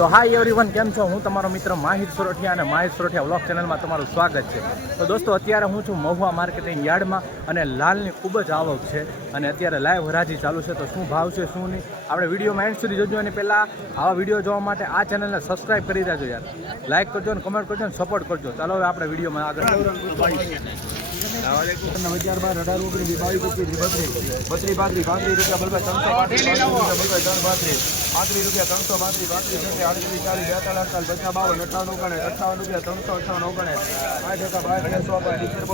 તો hi everyone કેમ છો? હું તમારો મિત્ર માહિત સોરઠિયા અને માહિત સોરઠિયા વ્લોગ ચેનલમાં તમારું સ્વાગત છે. તો દોસ્તો, અત્યારે હું છું મહુવા માર્કેટિંગ યાર્ડમાં અને લાલની ખૂબ જ આવક છે અને અત્યારે લાઈવ હરાજી ચાલુ છે. તો શું ભાવ છે, શું નહીં? આપણે વિડીયોમાં એન્ડ સુધી જોજો અને પહેલાં આવા વીડિયો જોવા માટે આ ચેનલને સબસ્ક્રાઈબ કરી દેજો યાર. લાઈક કરજો અને કમેન્ટ કરજો અને સપોર્ટ કરજો. ચાલો હવે આપણે વિડીયોમાં આગળ હજાર બાર અઢાર ઓગણીસ બાવીસ પચીસ બત્રીસ બત્રીસ પાંત્રીસ પાંત્રીસ રૂપિયા બલભાઈ ત્રણસો પાંત્રીસ બલભાઈ ત્રણ પાંત્રીસ પાંત્રીસ રૂપિયા ત્રણસો પાંત્રીસ પાંત્રીસ રૂપિયા આડત્રીસ ચાલીસ બેતાલીસ અડતાલીસ પચાસ બાવન અઠાવન ઓગણીસ અઠાવન રૂપિયા ત્રણસો અઠાવન ઓગણીસ આઠ ટકા બાર તેર સો પાંચ નેવું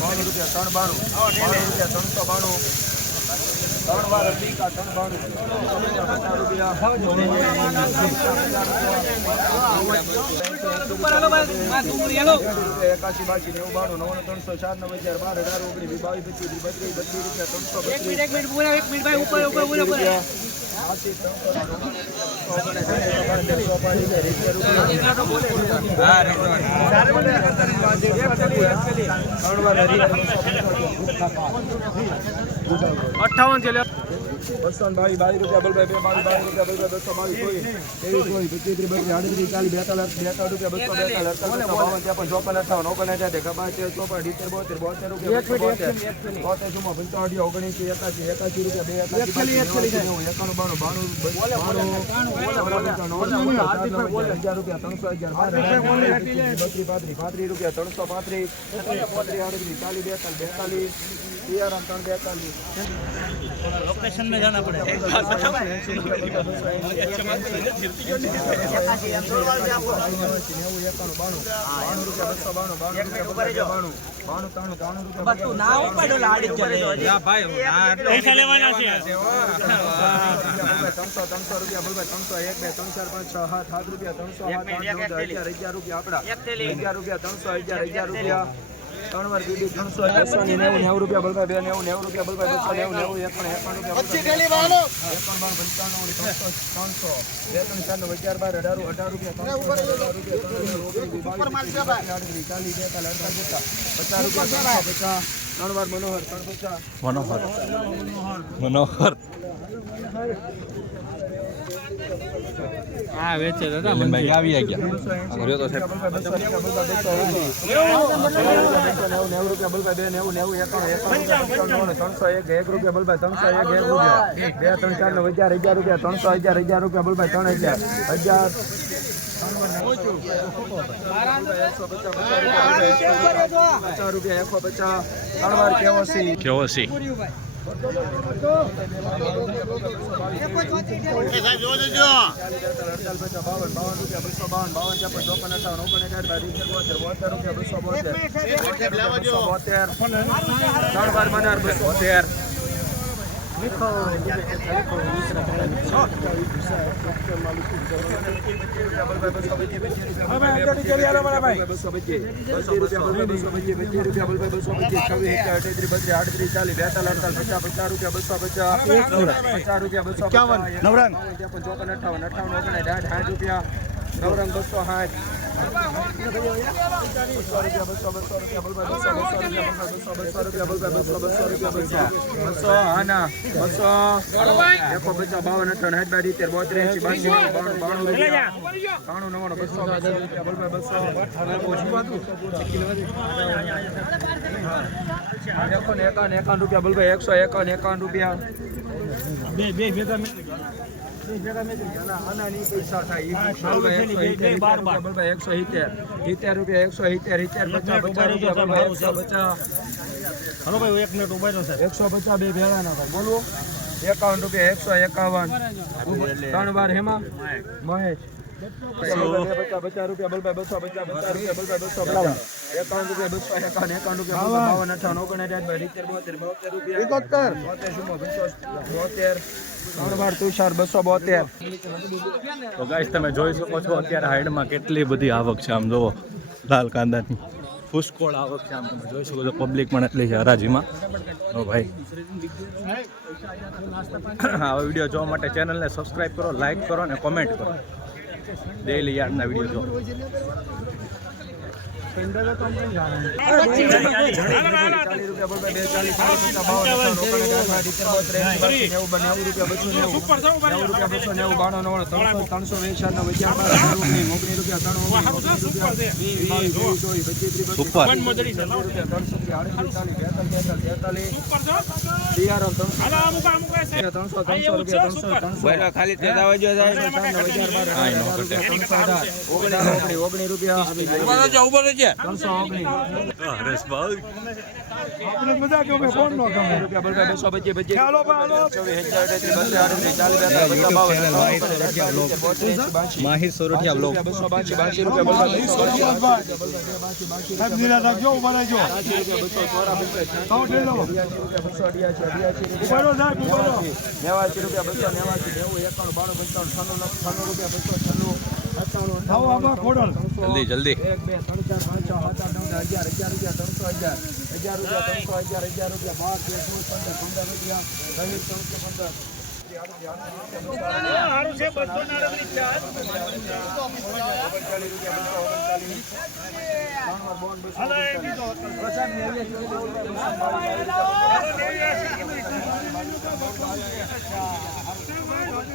બાણું રૂપિયા ત્રણ બાણું બાણું રૂપિયા ત્રણસો બાણું ત્રણ વાર નવ્વાણું ત્રણસો ચાર નવ હજાર બાર અઢાર ઓગણીસ બાવીસ અઠાવન છે બસો બાવીસ બાવીસ રૂપિયા બલભાઈ બે બાવીસ બાવીસ રૂપિયા બલભાઈ બસો બાવીસ ચોવીસ ત્રેવીસ ચોવીસ પચીસ ત્રીસ બત્રીસ આડત્રીસ ચાલીસ બેતાલીસ બેતાલીસ રૂપિયા બસો બેતાલીસ અડતાલીસ બાવન ત્રેપન ચોપન અઠાવન ઓગણ હજાર ચોપન બોતેર બોતેર રૂપિયા બોતેર. બોતેર પંચાવન ઓગણીસ એકાસી એકાસી રૂપિયા બે એકાસી એકાણું બાણું બાણું બાણું હજાર રૂપિયા ત્રણસો હજાર બત્રીસ પાંત્રીસ પાંત્રીસ રૂપિયા ત્રણસો પાંત્રીસ પાંત્રીસ આડત્રીસ ચાલીસ બેતાલીસ બેતાલીસ તેર ત્રણ બેતાલીસ ત્રણસો રૂપિયા બોલભાઈ ત્રણસો રૂપિયા ત્રણસો અગિયાર રૂપિયા આપડા અગિયાર રૂપિયા ત્રણસો અગિયાર અગિયાર રૂપિયા ત્રણ વાર બીડી ત્રણસો એકસો ને નેવું નેવું રૂપિયા બોલભાઈ બે નેવું નેવું રૂપિયા બોલભાઈ બસો નેવું નેવું એકણ એકણ રૂપિયા એકણ બાર પંચાણું ત્રણસો ત્રણસો બે ત્રણ ચાર નવ અગિયાર બાર અઢાર અઢાર રૂપિયા ઓગણીસ ચાલીસ બેતાલીસ અડતાલીસ પચાસ પચાસ રૂપિયા પચાસ ત્રણ વાર મનોહર ત્રણ પચાસ. મનોહર. મનોહર. હા વેચે દાદા ભાઈ આવી ગયા કર્યો તો સાહેબ નેવું રૂપિયા બલભાઈ બે નેવું નેવું એકાણું એકાણું ત્રણસો એક એક રૂપિયા બલભાઈ ત્રણસો એક એક રૂપિયા બે ત્રણ ચાર નવ હજાર હજાર રૂપિયા ત્રણસો હજાર હજાર રૂપિયા બલભાઈ ત્રણ હજાર હજાર પચાસ રૂપિયા એકસો પચાસ ત્રણ વાર કેવસી કેવો સી બાવન બાવન રૂપિયા બસો બોતેર રૂપિયા બસો વાર મનાર બસો બોતેર નવરંગ ચોપન અઠાવન અઠાવન ઓગણ સાઠ રૂપિયા નવરંગ બસો સાઠ બસો બસો રૂપિયા બોલભાઈ બસો. બસો રૂપિયા બસો બસો રૂપિયા બોલભાઈ બસો બસો બસો બસો એકો બસો બાવન, અઠાવન, સાઠ, બાર ઇત્તેર બોતેર એંસી બાણું બાણું રૂપિયા બાણું, નવ્વાણું, બસો બસો બસો એકો ને એકાવન એકાવન રૂપિયા એકસો બે એકાવન રૂપિયા. એકસો સિત્તેર સિત્તેર રૂપિયા એકસો સિત્તેર સિત્તેર પચાસ પચાસ રૂપિયા એકસો પચાસ એકસો બે ભેળા ના ભાઈ બોલવું એકાવન રૂપિયા એકસો એકાવન. ત્રણ વાર હેમાં. મહેશ. તો તમે જોઈ શકો છો અત્યારે હાઈડમાં કેટલી બધી આવક છે. આમ જુઓ, લાલ કાંદાની ફૂસકોળ આવક છે. આમ તમે જોઈ શકો છો પબ્લિક પણ એટલી છે હરાજીમાં. ઓ ભાઈ. આવા વીડિયો જોવા માટે ચેનલને સબસ્ક્રાઈબ કરો લાઈક કરો અને કોમેન્ટ કરો. డైలీ ఆడిన వీడియోతో ત્રણસો ઓગણીસ ઓગણીસ રૂપિયા ત્રણસો ખાલી અઢાર રૂપિયા રૂપિયા બસો નેવાસી નેવું એકાણું બાણું પંચાણું છન્નું છન્નું રૂપિયા બસો છન્નું અઠ્ઠાણું આવો આમાં ખોડલ જલ્દી. જલ્દી એક બે ત્રણ ચાર પાંચ છ સાત આઠ નવ દસ અગિયાર અગિયાર રૂપિયા ત્રણસો હજાર હજાર રૂપિયા ત્રણસો હજાર હજાર રૂપિયા બાર તેર ચૌદ પંદર પંદર રૂપિયા ત્રેવીસ ચૌદસો પંદર અહીંયા જો ને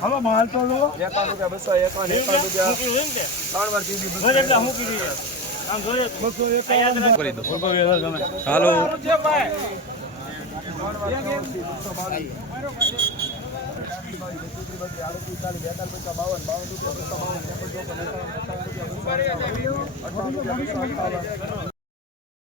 હાલો માલ તો લો. એકાવન રૂપિયા બસો એકાવન એકાવન રૂપિયા. ત્રણ વાર જીબી બસો બસો એકાવન. કરી દો હાલો.